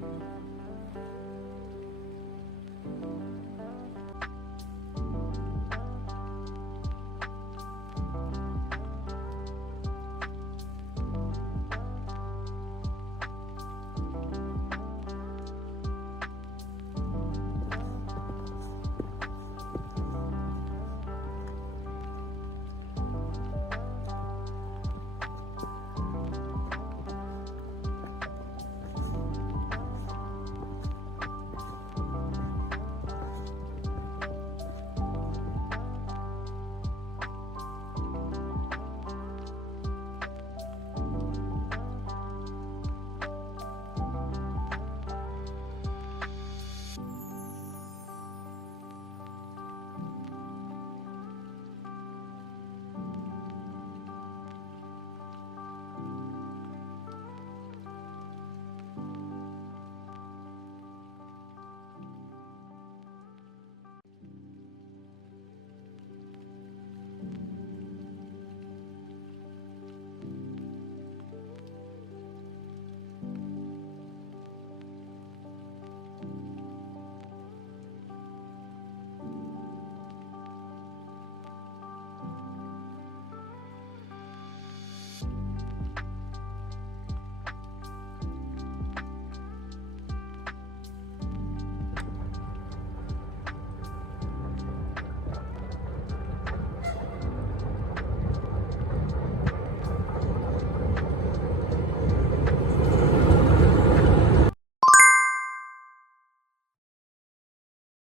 Mm-hmm.